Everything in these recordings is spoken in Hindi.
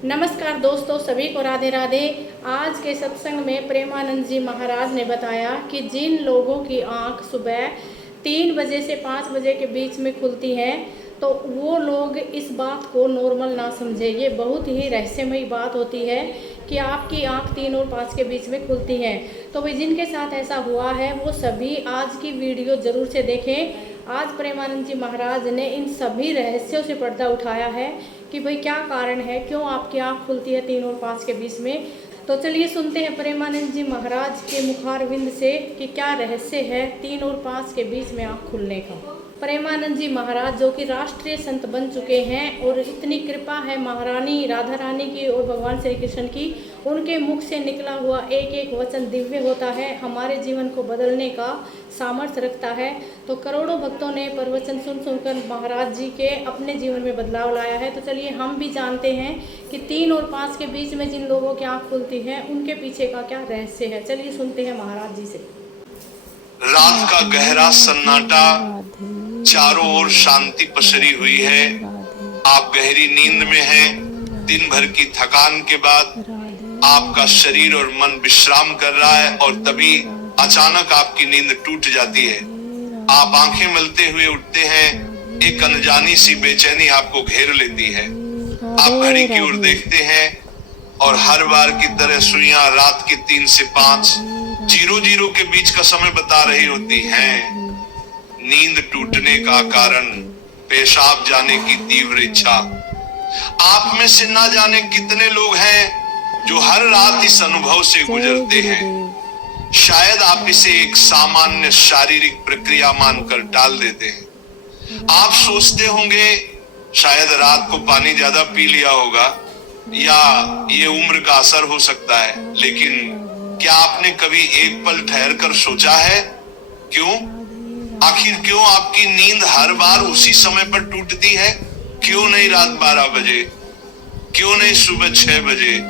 नमस्कार दोस्तों, सभी को राधे राधे। आज के सत्संग में प्रेमानंद जी महाराज ने बताया कि जिन लोगों की आंख सुबह 3 बजे से 5 बजे के बीच में खुलती है तो वो लोग इस बात को नॉर्मल ना समझे। ये बहुत ही रहस्यमयी बात होती है कि आपकी आंख 3 और 5 के बीच में खुलती है। तो भाई जिनके साथ ऐसा हुआ है वो सभी आज की वीडियो ज़रूर से देखें। आज प्रेमानंद जी महाराज ने इन सभी रहस्यों से पर्दा उठाया है कि भाई क्या कारण है, क्यों आपकी आँख खुलती है 3 और 5 के बीच में। तो चलिए सुनते हैं प्रेमानंद जी महाराज के मुखारविंद से कि क्या रहस्य है 3 और 5 के बीच में आँख खुलने का। प्रेमानंद जी महाराज जो कि राष्ट्रीय संत बन चुके हैं और इतनी कृपा है महारानी राधा रानी की और भगवान श्री कृष्ण की, उनके मुख से निकला हुआ एक एक वचन दिव्य होता है, हमारे जीवन को बदलने का सामर्थ्य रखता है। तो करोड़ों भक्तों ने प्रवचन सुन सुनकर महाराज जी के अपने जीवन में बदलाव लाया है। तो चलिए हम भी जानते हैं कि 3 और 5 के बीच में जिन लोगों की आँख खुलती है उनके पीछे का क्या रहस्य है। चलिए सुनते हैं महाराज जी से। रात का गहरा सन्नाटा, चारों ओर शांति पसरी हुई है। आप गहरी नींद में हैं। दिन भर की थकान के बाद आपका शरीर और मन विश्राम कर रहा है और तभी अचानक आपकी नींद टूट जाती है। आप आंखें मलते हुए उठते हैं। एक अनजानी सी बेचैनी आपको घेर लेती है। आप घड़ी की ओर देखते हैं और हर बार की तरह सुइयां रात के 3 से 5 0-0 के बीच का समय बता रही होती हैं। नींद टूटने का कारण पेशाब जाने की तीव्र इच्छा। आप में से ना जाने कितने लोग हैं जो हर रात इस अनुभव से गुजरते हैं। शायद आप इसे एक सामान्य शारीरिक प्रक्रिया मानकर टाल देते हैं। आप सोचते होंगे शायद रात को पानी ज्यादा पी लिया होगा या ये उम्र का असर हो सकता है, लेकिन क्या आपने कभी एक पल ठहर कर सोचा है क्यों? आखिर क्यों आपकी नींद हर बार उसी समय पर टूटती है? क्यों नहीं रात 12 बजे? क्यों नहीं सुबह 6 बजे?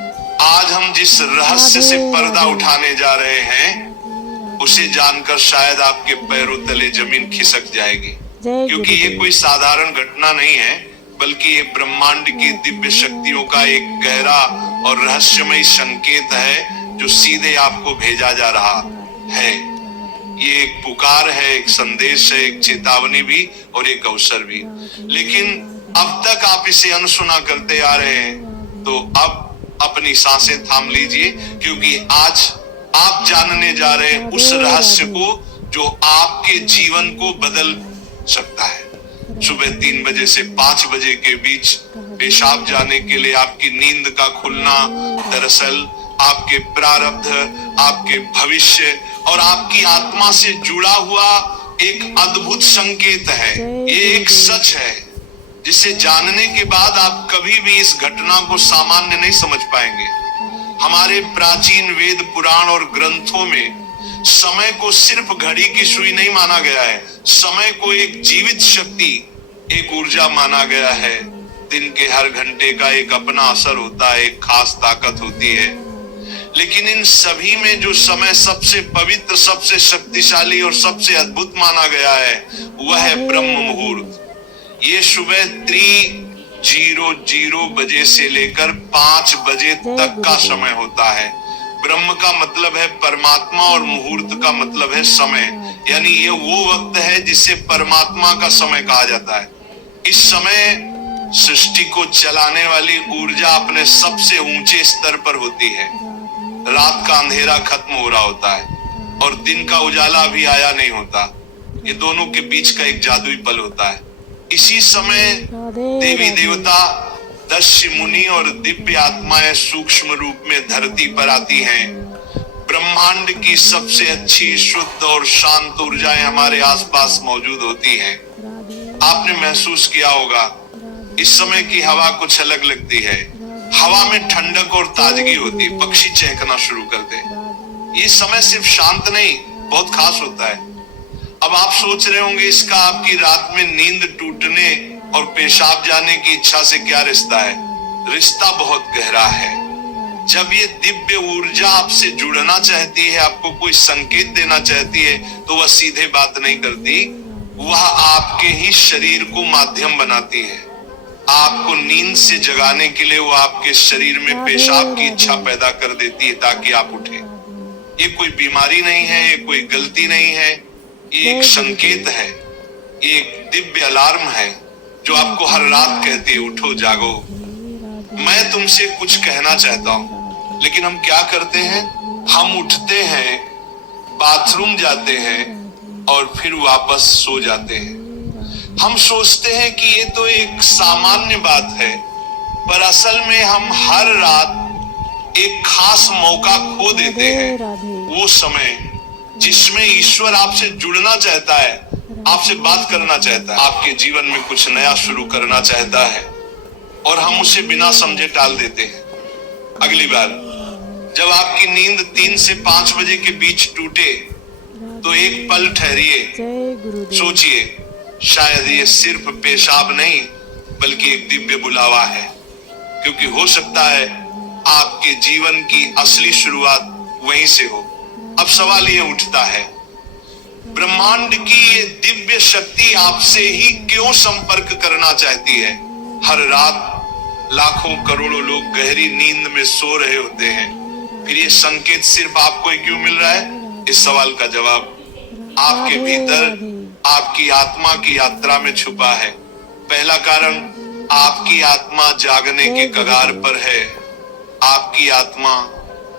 आज हम जिस रहस्य से पर्दा उठाने जा रहे हैं उसे जानकर शायद आपके पैरों तले जमीन खिसक जाएगी, क्योंकि ये कोई साधारण घटना नहीं है, बल्कि ये ब्रह्मांड की दिव्य शक्तियों का एक गहरा और रहस्यमय संकेत है जो सीधे आपको भेजा जा रहा है। ये एक पुकार है, एक संदेश है, एक चेतावनी भी और एक अवसर भी। लेकिन अब तक आप इसे अनसुना करते आ रहे हैं, तो अब अपनी सांसें थाम लीजिए, क्योंकि आज आप जानने जा रहे हैं उस रहस्य को जो आपके जीवन को बदल सकता है। सुबह 3 बजे से 5 बजे के बीच पेशाब जाने के लिए आपकी नींद का खुलना दरअसल आपके प्रारब्ध, आपके भविष्य और आपकी आत्मा से जुड़ा हुआ एक अद्भुत संकेत है। ये एक सच है जिसे जानने के बाद आप कभी भी इस घटना को सामान्य नहीं समझ पाएंगे। हमारे प्राचीन वेद पुराण और ग्रंथों में समय को सिर्फ घड़ी की सुई नहीं माना गया है। समय को एक जीवित शक्ति, एक ऊर्जा माना गया है। दिन के हर घंटे का एक अपना असर होता है, एक खास ताकत होती है। लेकिन इन सभी में जो समय सबसे पवित्र, सबसे शक्तिशाली और सबसे अद्भुत माना गया है वह है ब्रह्म मुहूर्त। ये सुबह 3:00 बजे से लेकर 5 बजे तक का समय होता है। ब्रह्म का मतलब है परमात्मा और मुहूर्त का मतलब है समय, यानी ये वो वक्त है जिसे परमात्मा का समय कहा जाता है। इस समय सृष्टि को चलाने वाली ऊर्जा अपने सबसे ऊंचे स्तर पर होती है। रात का अंधेरा खत्म हो रहा होता है और दिन का उजाला अभी आया नहीं होता। ये दोनों के बीच का एक जादुई पल होता है। इसी समय देवी देवता, दक्ष मुनि और दिव्य आत्माएं सूक्ष्म रूप में धरती पर आती हैं। ब्रह्मांड की सबसे अच्छी, शुद्ध और शांत ऊर्जाएं हमारे आसपास मौजूद होती हैं। आपने महसूस किया होगा इस समय की हवा कुछ अलग लगती है। हवा में ठंडक और ताजगी होती, पक्षी चहकना शुरू करते। ये समय सिर्फ शांत नहीं, बहुत खास होता है। अब आप सोच रहे होंगे इसका आपकी रात में नींद टूटने और पेशाब जाने की इच्छा से क्या रिश्ता है? रिश्ता बहुत गहरा है। जब ये दिव्य ऊर्जा आपसे जुड़ना चाहती है, आपको कोई संकेत देना चाहती है, तो वह सीधे बात नहीं करती, वह आपके ही शरीर को माध्यम बनाती है। आपको नींद से जगाने के लिए वो आपके शरीर में पेशाब की इच्छा पैदा कर देती है ताकि आप उठे। ये कोई बीमारी नहीं है, ये कोई गलती नहीं है, ये एक संकेत है, ये एक दिव्य अलार्म है जो आपको हर रात कहती है उठो जागो। मैं तुमसे कुछ कहना चाहता हूं, लेकिन हम क्या करते हैं? हम उठते हैं, बाथरूम जाते हैं और फिर वापस सो जाते हैं। हम सोचते हैं कि ये तो एक सामान्य बात है, पर असल में हम हर रात एक खास मौका खो देते हैं, वो समय जिसमें ईश्वर आपसे जुड़ना चाहता है, आपसे बात करना चाहता है, आपके जीवन में कुछ नया शुरू करना चाहता है, और हम उसे बिना समझे टाल देते हैं। अगली बार जब आपकी नींद 3 से 5 बजे के बीच टूटे तो एक पल ठहरिए, सोचिए, शायद ये सिर्फ पेशाब नहीं बल्कि एक दिव्य बुलावा है, क्योंकि हो सकता है आपके जीवन की असली शुरुआत वहीं से हो। अब सवाल ये उठता है, ब्रह्मांड की ये दिव्य शक्ति आपसे ही क्यों संपर्क करना चाहती है? हर रात लाखों करोड़ों लोग गहरी नींद में सो रहे होते हैं, फिर ये संकेत सिर्फ आपको ही क्यों मिल रहा है? इस सवाल का जवाब आपके भीतर आपकी आत्मा की यात्रा में छुपा है। पहला कारण, आपकी आत्मा जागने के कगार पर है। आपकी आत्मा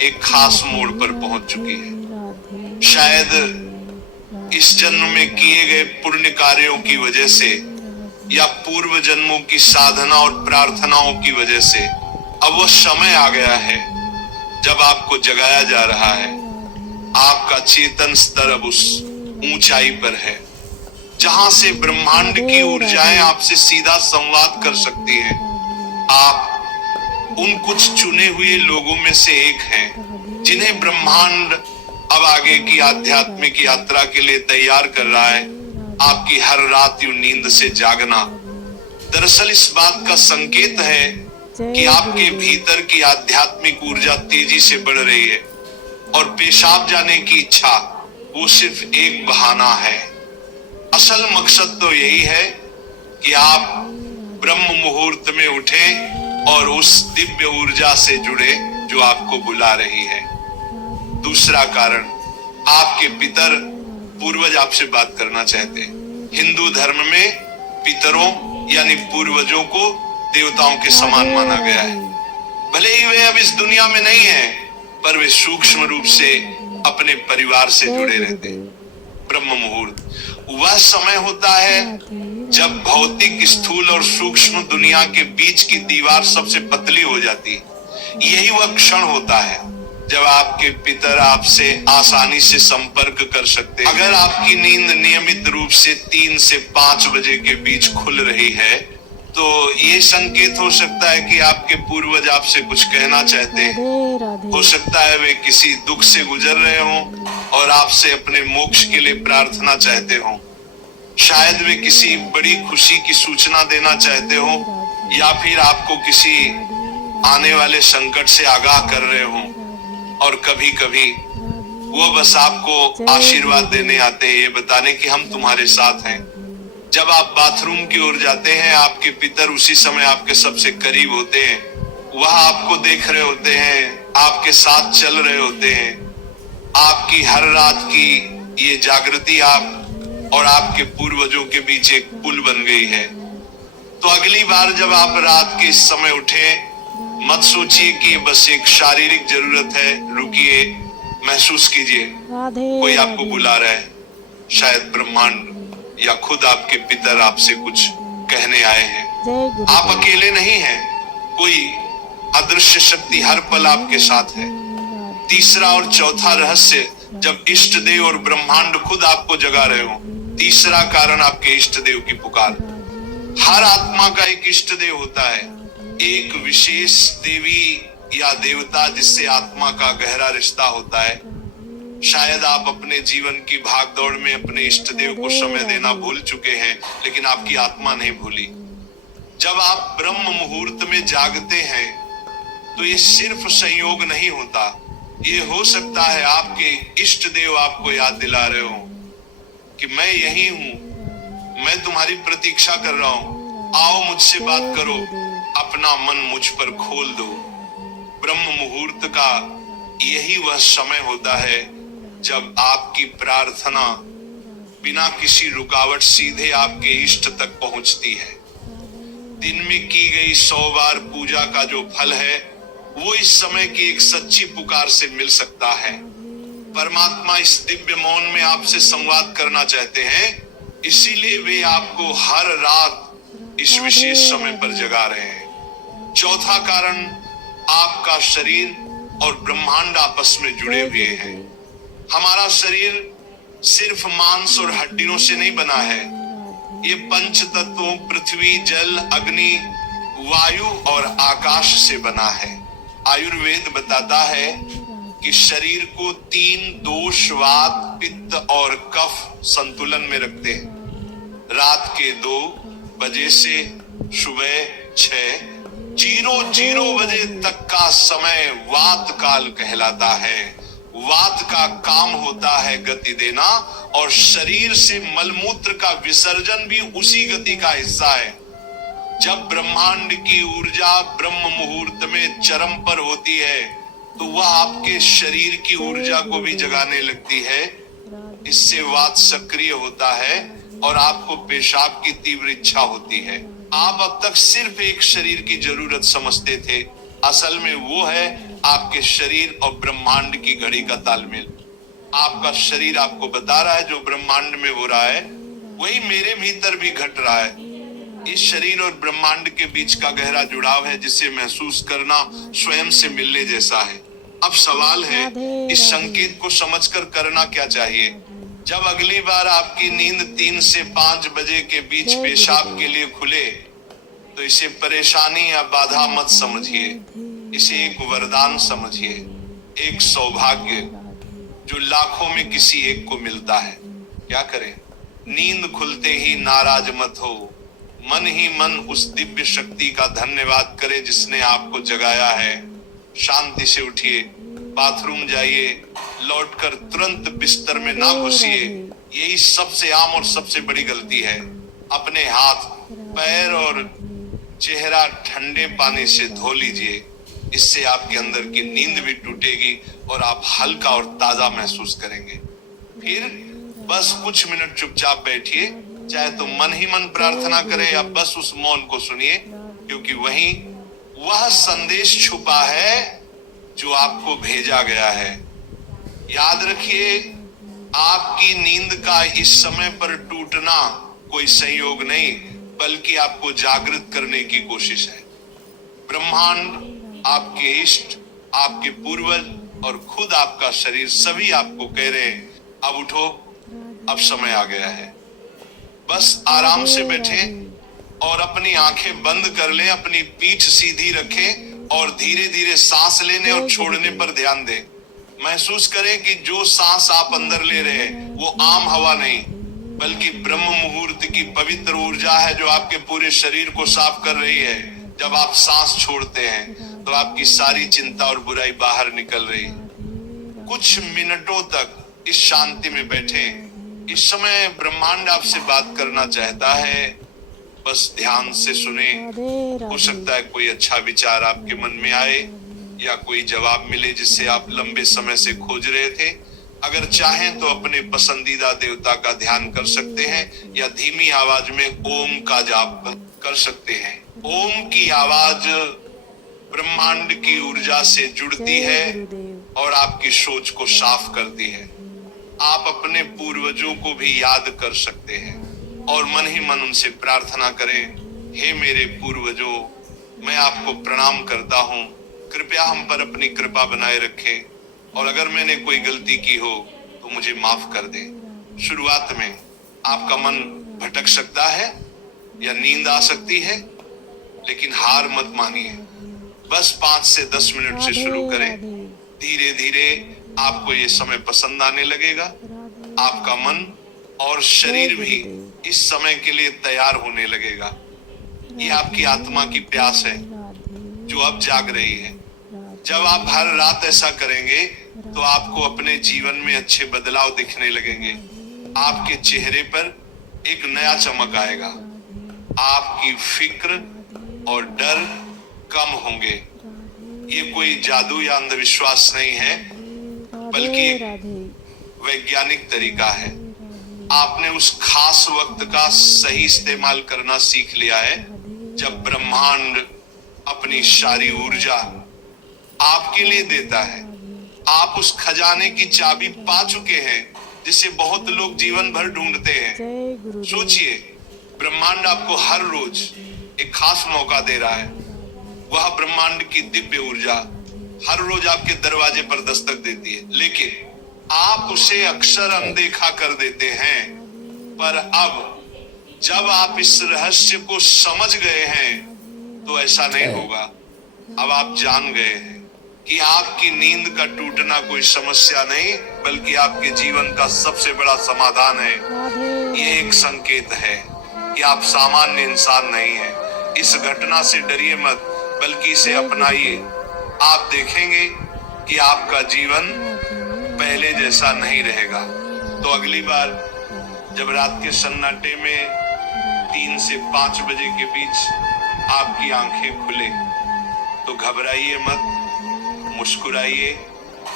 एक खास मोड़ पर पहुंच चुकी है। शायद इस जन्म में किए गए पुण्य कार्यों की वजह से या पूर्व जन्मों की साधना और प्रार्थनाओं की वजह से अब वो समय आ गया है जब आपको जगाया जा रहा है। आपका चेतन स्तर अब उस ऊंचाई पर है जहां से ब्रह्मांड की ऊर्जाएं आपसे सीधा संवाद कर सकती हैं। आप उन कुछ चुने हुए लोगों में से एक हैं जिन्हें ब्रह्मांड अब आगे की आध्यात्मिक यात्रा के लिए तैयार कर रहा है। आपकी हर रात यूं नींद से जागना दरअसल इस बात का संकेत है कि आपके भीतर की आध्यात्मिक ऊर्जा तेजी से बढ़ रही है, और पेशाब जाने की इच्छा वो सिर्फ एक बहाना है। असल मकसद तो यही है कि आप ब्रह्म मुहूर्त में उठें और उस दिव्य ऊर्जा से जुड़े जो आपको बुला रही है। दूसरा कारण, आपके पितर पूर्वज आपसे बात करना चाहते हैं। हिंदू धर्म में पितरों यानी पूर्वजों को देवताओं के समान माना गया है। भले ही वे अब इस दुनिया में नहीं है, पर वे सूक्ष्म रूप से अपने परिवार से जुड़े रहते हैं। ब्रह्म मुहूर्त वह समय होता है जब भौतिक, स्थूल और सूक्ष्म दुनिया के बीच की दीवार सबसे पतली हो जाती है। यही वह क्षण होता है जब आपके पितर आपसे आसानी से संपर्क कर सकते हैं। अगर आपकी नींद नियमित रूप से 3 से 5 बजे के बीच खुल रही है तो ये संकेत हो सकता है कि आपके पूर्वज आपसे कुछ कहना चाहते हैं। हो सकता है वे किसी दुख से गुजर रहे हों और आपसे अपने मोक्ष के लिए प्रार्थना चाहते हों। शायद वे किसी बड़ी खुशी की सूचना देना चाहते हों, या फिर आपको किसी आने वाले संकट से आगाह कर रहे हों। और कभी कभी वो बस आपको आशीर्वाद देने आते हैं, ये बताने कि हम तुम्हारे साथ हैं। जब आप बाथरूम की ओर जाते हैं, आपके पितर उसी समय आपके सबसे करीब होते हैं। वह आपको देख रहे होते हैं, आपके साथ चल रहे होते हैं। आपकी हर रात की ये जागृति आप और आपके पूर्वजों के बीच एक पुल बन गई है। तो अगली बार जब आप रात के इस समय उठें, मत सोचिए कि बस एक शारीरिक जरूरत है। रुकिए, महसूस कीजिए कोई आपको बुला रहा है। शायद ब्रह्मांड या खुद आपके पितर आपसे कुछ कहने आए हैं। आप अकेले नहीं हैं, कोई अदृश्य शक्ति हर पल आपके साथ है। तीसरा और चौथा रहस्य, जब इष्ट देव और ब्रह्मांड खुद आपको जगा रहे हो। तीसरा कारण, आपके इष्ट देव की पुकार। हर आत्मा का एक इष्ट देव होता है, एक विशेष देवी या देवता जिससे आत्मा का गहरा रिश्ता होता है। शायद आप अपने जीवन की भागदौड़ में अपने इष्ट देव को समय देना भूल चुके हैं, लेकिन आपकी आत्मा नहीं भूली। जब आप ब्रह्म मुहूर्त में जागते हैं तो ये सिर्फ संयोग नहीं होता, ये हो सकता है आपके इष्ट देव आपको याद दिला रहे हो कि मैं यही हूं, मैं तुम्हारी प्रतीक्षा कर रहा हूं। आओ मुझसे बात करो, अपना मन मुझ पर खोल दो। ब्रह्म मुहूर्त का यही वह समय होता है जब आपकी प्रार्थना बिना किसी रुकावट सीधे आपके इष्ट तक पहुंचती है। दिन में की गई 100 बार पूजा का जो फल है वो इस समय की एक सच्ची पुकार से मिल सकता है। परमात्मा इस दिव्य मौन में आपसे संवाद करना चाहते हैं, इसीलिए वे आपको हर रात इस विशेष समय पर जगा रहे हैं। चौथा कारण, आपका शरीर और ब्रह्मांड आपस में जुड़े हुए हैं। हमारा शरीर सिर्फ मांस और हड्डियों से नहीं बना है, ये पंच तत्वों पृथ्वी, जल, अग्नि, वायु और आकाश से बना है। आयुर्वेद बताता है कि शरीर को 3 दोष, वात, पित्त और कफ संतुलन में रखते हैं। रात के 2 बजे से सुबह 6:00 बजे तक का समय वात काल कहलाता है। वात का काम होता है गति देना, और शरीर से मलमूत्र का विसर्जन भी उसी गति का हिस्सा है। जब ब्रह्मांड की ऊर्जा ब्रह्म मुहूर्त में चरम पर होती है तो वह आपके शरीर की ऊर्जा को भी जगाने लगती है। इससे वात सक्रिय होता है और आपको पेशाब की तीव्र इच्छा होती है। आप अब तक सिर्फ एक शरीर की जरूरत समझते थे, असल में वो है आपके शरीर और ब्रह्मांड की घड़ी का तालमेल। आपका शरीर आपको बता रहा है जो ब्रह्मांड में हो रहा है वही मेरे भीतर भी घट रहा है। इस शरीर और ब्रह्मांड के बीच का गहरा जुड़ाव है जिसे महसूस करना स्वयं से मिलने जैसा है। अब सवाल है, इस संकेत को समझकर करना क्या चाहिए? जब अगली बार आपकी नींद 3 से 5 बजे के बीच पेशाब के लिए खुले तो इसे परेशानी या बाधा मत समझिए, इसे एक वरदान समझिए, एक सौभाग्य जो लाखों में किसी एक को मिलता है। क्या करें? नींद खुलते ही नाराज मत हो, मन ही मन उस दिव्य शक्ति का धन्यवाद करें जिसने आपको जगाया है। शांति से उठिए, बाथरूम जाइए, लौटकर तुरंत बिस्तर में ना घुसिए। यही सबसे आम और सबसे बड़ी गलती है। अपने हाथ, पैर और चेहरा ठंडे पानी से धो लीजिए, इससे आपके अंदर की नींद भी टूटेगी और आप हल्का और ताजा महसूस करेंगे। फिर बस कुछ मिनट चुपचाप बैठिए, चाहे तो मन ही मन प्रार्थना करें या बस उस मौन को सुनिए, क्योंकि वहीं वह संदेश छुपा है जो आपको भेजा गया है। याद रखिए, आपकी नींद का इस समय पर टूटना कोई संयोग नहीं बल्कि आपको जागृत करने की कोशिश है। ब्रह्मांड, आपके इष्ट, आपके पूर्वज और खुद आपका शरीर सभी आपको कह रहे हैं, अब उठो, अब समय आ गया है। बस आराम से बैठें और अपनी आंखें बंद कर लें, अपनी पीठ सीधी रखें और धीरे धीरे सांस लेने और छोड़ने पर ध्यान दें। महसूस करें कि जो सांस आप अंदर ले रहे हैं वो आम हवा नहीं बल्कि ब्रह्म मुहूर्त की पवित्र ऊर्जा है जो आपके पूरे शरीर को साफ कर रही है। जब आप सांस छोड़ते हैं तो आपकी सारी चिंता और बुराई बाहर निकल रही है। कुछ मिनटों तक इस शांति में बैठें। इस समय ब्रह्मांड आपसे बात करना चाहता है, बस ध्यान से सुने। हो सकता है कोई अच्छा विचार आपके मन में आए या कोई जवाब मिले जिसे आप लंबे समय से खोज रहे थे। अगर चाहें तो अपने पसंदीदा देवता का ध्यान कर सकते हैं या धीमी आवाज में ओम का जाप कर सकते हैं। ओम की आवाज ब्रह्मांड की ऊर्जा से जुड़ती है और आपकी सोच को साफ करती है। आप अपने पूर्वजों को भी याद कर सकते हैं और मन ही मन उनसे प्रार्थना करें, हे मेरे पूर्वजों, मैं आपको प्रणाम करता हूँ, कृपया हम पर अपनी कृपा बनाए रखें और अगर मैंने कोई गलती की हो तो मुझे माफ कर दें। शुरुआत में आपका मन भटक सकता है या नींद आ सकती है, लेकिन हार मत मानिए। बस 5 से 10 मिनट से शुरू करें। धीरे धीरे आपको ये समय पसंद आने लगेगा। आपका मन और शरीर भी इस समय के लिए तैयार होने लगेगा। ये आपकी आत्मा की प्यास है जो अब जाग रही है। जब आप हर रात ऐसा करेंगे तो आपको अपने जीवन में अच्छे बदलाव दिखने लगेंगे। आपके चेहरे पर एक नया चमक आएगा। आपकी फिक्र और डर कम होंगे। ये कोई जादू या अंधविश्वास नहीं है, बल्कि एक वैज्ञानिक तरीका है। आपने उस खास वक्त का सही इस्तेमाल करना सीख लिया है जब ब्रह्मांड अपनी सारी ऊर्जा आपके लिए देता है। आप उस खजाने की चाबी पा चुके हैं जिसे बहुत लोग जीवन भर ढूंढते हैं। सोचिए, ब्रह्मांड आपको हर रोज एक खास मौका दे रहा है। वह ब्रह्मांड की दिव्य ऊर्जा हर रोज आपके दरवाजे पर दस्तक देती है, लेकिन आप उसे अक्सर अनदेखा कर देते हैं। पर अब जब आप इस रहस्य को समझ गए हैं तो ऐसा नहीं होगा। अब आप जान गए हैं कि आपकी नींद का टूटना कोई समस्या नहीं, बल्कि आपके जीवन का सबसे बड़ा समाधान है। ये एक संकेत है कि आप सामान्य इंसान नहीं हैं। इस घटना से डरिए मत, बल्कि इसे अपनाइए। आप देखेंगे कि आपका जीवन पहले जैसा नहीं रहेगा। तो अगली बार जब रात के सन्नाटे में 3 से 5 बजे के बीच आपकी आंखें खुले तो घबराइए मत, मुस्कुराइए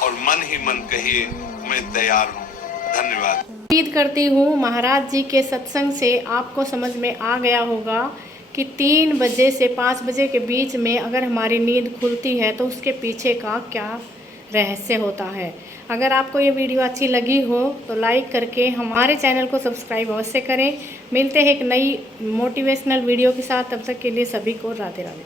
और मन ही मन कहिए, मैं तैयार हूँ। धन्यवाद। उम्मीद करती हूँ महाराज जी के सत्संग से आपको समझ में आ गया होगा कि 3 बजे से 5 बजे के बीच में अगर हमारी नींद खुलती है तो उसके पीछे का क्या रहस्य होता है। अगर आपको ये वीडियो अच्छी लगी हो तो लाइक करके हमारे चैनल को सब्सक्राइब अवश्य करें। मिलते हैं एक नई मोटिवेशनल वीडियो के साथ, तब तक के लिए सभी को राधे राधे।